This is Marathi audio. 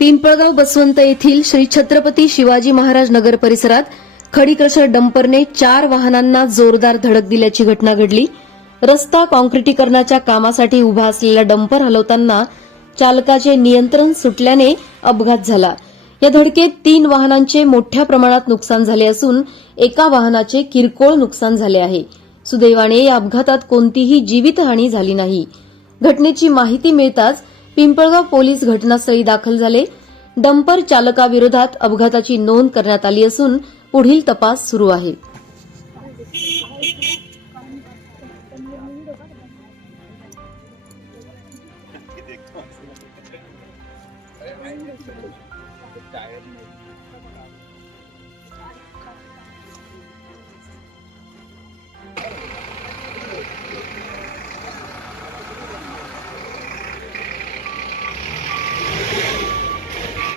पिंपळगाव बसवंत येथील श्री छत्रपती शिवाजी महाराज नगर परिसरात खडीक्रशर डंपरने चार वाहनांना जोरदार धडक दिल्याची घटना घडली. रस्ता काँक्रिटीकरणाच्या कामासाठी उभा असलेला डंपर हलवताना चालकाचे नियंत्रण सुटल्याने अपघात झाला. या धडकेत तीन वाहनांचे मोठ्या प्रमाणात नुकसान झाले असून एका वाहनाचे किरकोळ नुकसान झाले आहे. सुदैवाने या अपघातात कोणतीही जीवितहानी झाली नाही. घटनेची माहिती मिळताच पिंपळगाव पोलीस घटनास्थळी दाखल झाले. डंपर चालकाविरोधात अपघाताची नोंद करण्यात आली असून पुढील तपास सुरू आहे.